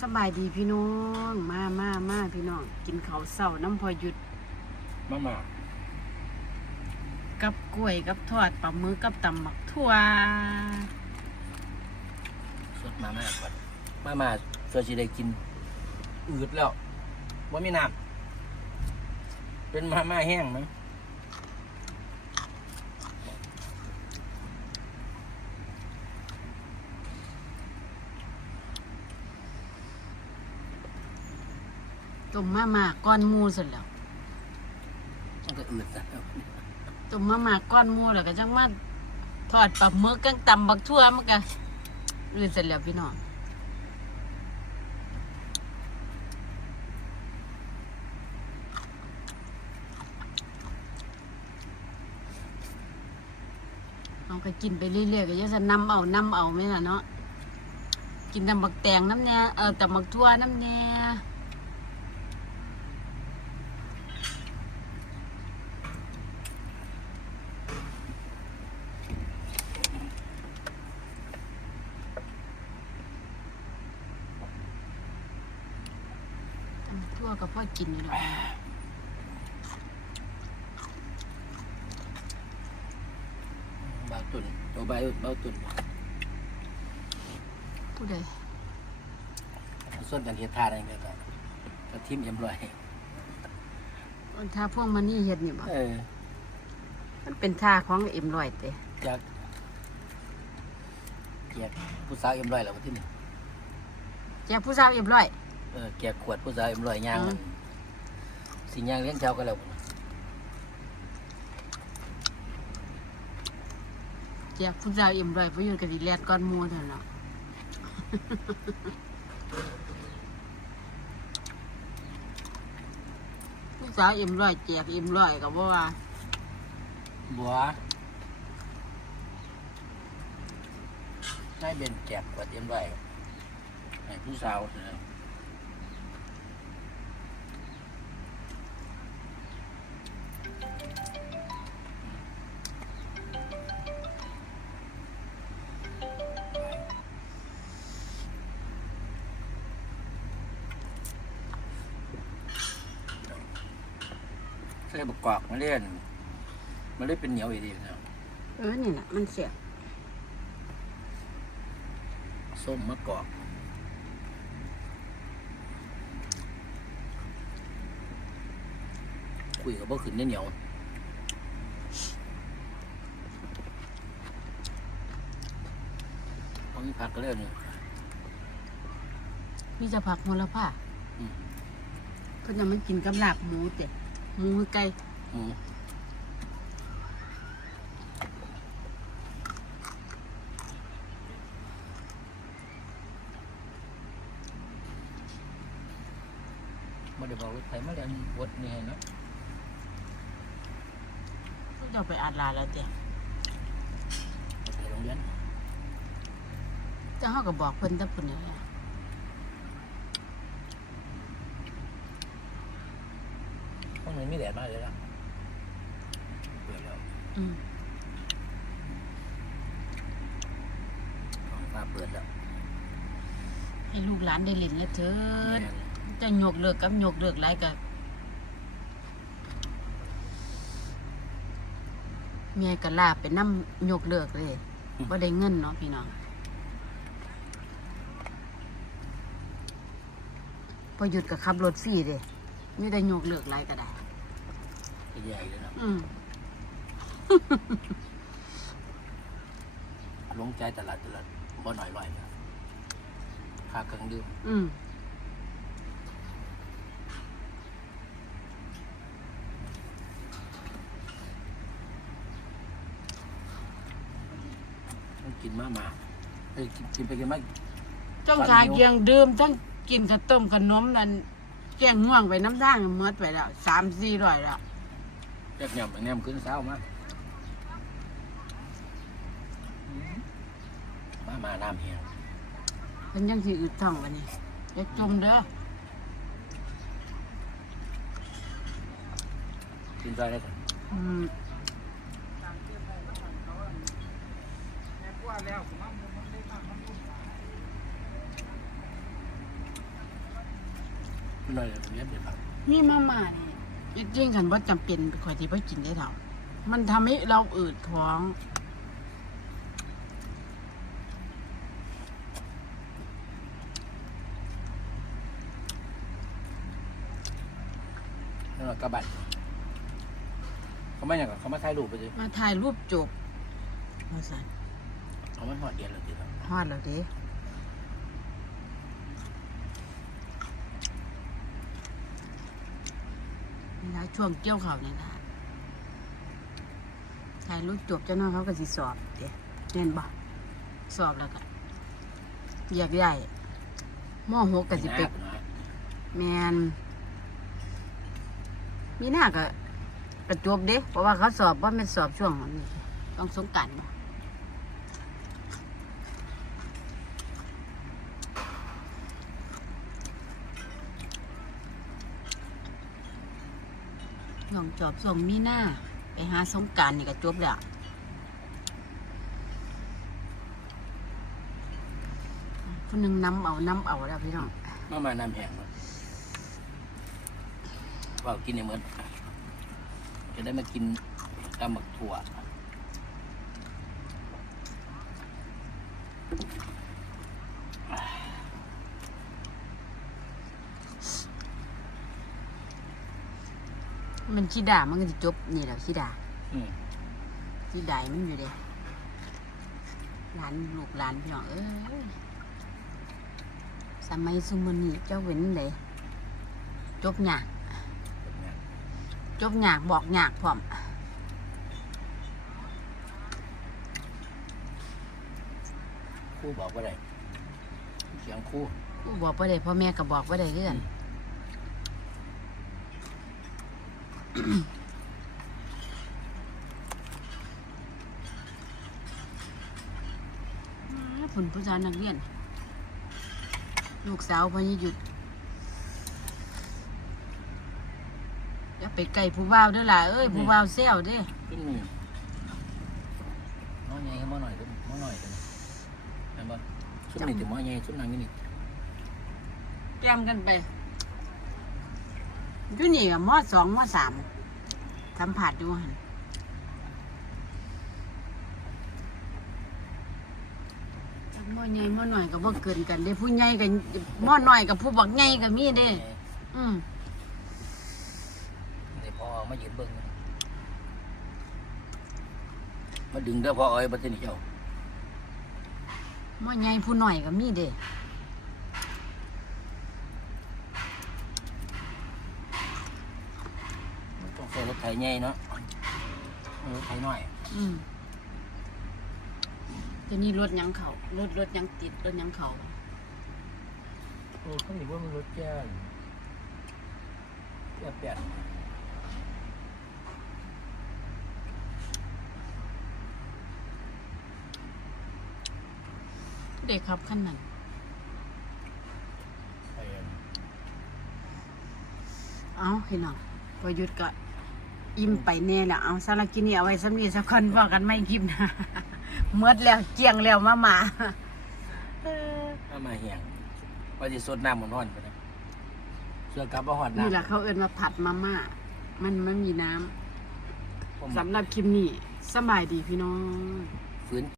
สบายดีพี่น้อง มามามาพี่น้อง กินข้าวเช้าน้ำพอหยุด มามากับกล้วยกับทอดปลาหมึกกับตำหมักทั่วสดมาม่าก่อนมามาเพื่อจะได้กิน อืดแล้วว่ามีน้ำเป็นมาม่าแห้งมั้ง ต้มมาม่าก้อนหมูสุดแล้วมันก็อืดนะต้มมาม่าก้อนหมูแล้วก็จังมาทอดปลาหมึกกับตำบักทั่วมันก็อื่นเสร็จแล้วพี่น้องเอาก็กินไปเรื่อยๆก็จะจะนำเอานำเอาไม่ล่ะเนาะกินตำบักแตงน้ำแน่เออตำบักทั่วน้ำแน่ตำทั่วก็พ่ อกินอยู่ดอกบาตุนตัวใบเบาตุนผู้ใดส่วนกันเฮ็ดทานอะไรก็กระทิมเอ็มลอยถ้าพวกมันนี่เฮ็ดนี่บ่เออ มันเป็นท่าของเอ็มรอยเตะจากเกียกผู้สาวเอ็มลอยแล้วว่าที่นี่แจกผู้สาวเอ็มรอย เออเกียกขวดผู้สาวเอ็มลอยย่างอืมมันสิย่างเลี้ยงเช้าก็แล้วแจกผู้สาวเอ็มรอยเพราะอยู่กับดีแลดก้อนหมูเท่านั้นเนาะ ผู้สาวเอ็มรอยแจกเอ็มรอยก็บ่ว่าบัวได้เป็นแก็บกว่าเตรียมไว้ให้ผู้สาวนะ ส่บกกอกมาเล่นมันเลยเป็นเหนียวอีดีนะเออนี่น่ะมันเสียบส้มมะกอกคุยกับบ่ขึ้นได้เหนียวพอมีผักก็แล้วนี่พี่จะผักโหระพาอืมเพิ่นน่ะมันกินกับลาบหมูเตะ หมูไก่หมูมาเดี๋ยวบอกรถไถมาแล้วนี่วดนี่ให้เนาะเพิ่นจะเอาไปอาดลาแล้วเตะไปโรงเรียนแต่เฮาก็บอกเพิ่นแต่เพิ่นนี่แหละเพราะ มันไม่แดดมากเลยละเปิดแล้วอืมของฟ้าเปิดแล้วให้ลูกหลานได้เล่นแล้วเถิแม่ดนจะยกเลิกกับยกเลิกไรกับเมียก็ลาไปน้ำยกเลิกเลยว่าได้เงินเนาะพี่น้องพอหยุดกับขับรถฟรีเลยไม่ได้ยกเลิกไรก็ได้ ก็ใหญ่เลยเนาะอืมลงใจตลาดตลาดบ่หน่อยลอยนะค่าเครื่องดื่มอืมต้องกินมากมาเอ้ยกินกินไปกินมาต้องปั่นชาอยู่เกียงดื่มทั้งกินข้าวต้มขนมนั่นแกงง่วงไปน้ำด่างเมื่อไปแล้วสามสี่ร้อยแล้ว แยกแยมแยมขึ้นเช้ามามามาน้ำเหี่ยวเพิ่นยังสิอึดท้องวันนี้อย่า จมเด้อกินใจได้ก่อนอืมหน่อยผมเย็บเดี๋ยวครับมีมาม่านี่จริงๆคันว่าจำเป็นข่อยที่บ่กินได้เท่ามันทำให้เราอืดท้อง นั่นแหละกระบัดเขาไม่อย่างกับเขามาถ่ายรูปไปสิมาถ่ายรูปจบว่าซั่นเขาไม่หอดเดียนเลยทีเดียว ฮอดแล้วเด้ เวลาช่วงเกี่ยวเขานี่นะถ่ายรูปจบเจ้าน้องเขาก็สิสอบเด้เรียนบ่สอบแล้วก็อยากใหญ่มหกก็สิไปหน้าผมนะแมนมีหน้าก็กระจบเด้เพราะว่าเขาสอบว่าไมันสอบช่วงนี้ต้องสงการง จอบส่งมีหน้า ไปหาสงการนี่ก็จบแล้วคนหนึ่งน้ำเอาน้ำเอาแล้วพี่น้องมามาน้ำแห้งมาว่ากินในเมือจะได้มากินตำหมักถั่ว มันชีดามันก็จะจบนี่แหละชีดาอืมชีดามันอยู่เด้หลานลูกหลานพี่น้องเอ้ยสมัยซุมอนี้เจ้าเว้นเลยจบหยากจบหยากบอกหยากพร้อมครู่บอกว่าไรเสียงครู่ผู้บอกว่าได้พ่อแม่ก็บอกว่าได้เรื่อง ผลผู้ชายนักเรียน ลูกสาวพอนี่หยุดอย่าไปไกลผู้บ่าวเด้วยล่ะเอ้ยผู้บ่าวเซลเด้ขึ้นมือม้อใหญ่ก็ม้อหน่อยก็ม้อหน่อยกันเห็นบ่ชุดนี้ถึงม้อใหญ่ชุดนั้นนี่เตรียมกันไป อยู่นี่กับมอสองมอสามสัมผัสดูหันจักมอใหญ่มอหน่อยกับบ่เกินกันเด้ผู้ใหญ่กับมอหน่อยกับผู้บักใหญ่กับมีเด้ อืมเดี๋ยวพอมายืนเบิ้งมาดึงเด้อพอเอ้ยบัดนี้เจ้ามอใหญ่ผู้หน่อยกับมีเด้ มัน ต้องใส่รถไถใหญ่เนาะรถไถน้อยอืมจะนี่รถหยังเขารถรถหยังติดรถหยังเขาโอ้เขาหนีว่ามันรถแก่แก่แปดเด็กครับขั้นนั้นไปเอาพี่น้องพอหยุดก็ อิ่มไปแน่แล้วเอาสารบกินนี่เอาไว้สำนีสักคนว่ากันไม่คลิปหนะเมื่อแล้วเจียงแล้วมาหมาเออถ้ามาเหี่ยงว่าจะสดน้ำมันร้อนไปนะเสื้อกลับมาหอดน้ำนี่แหละเขาเอิ้นมาผัดมาม่ามันไม่มีน้ำผมสำหรับคลิปนี้สำบายดีพี่น้องฝืน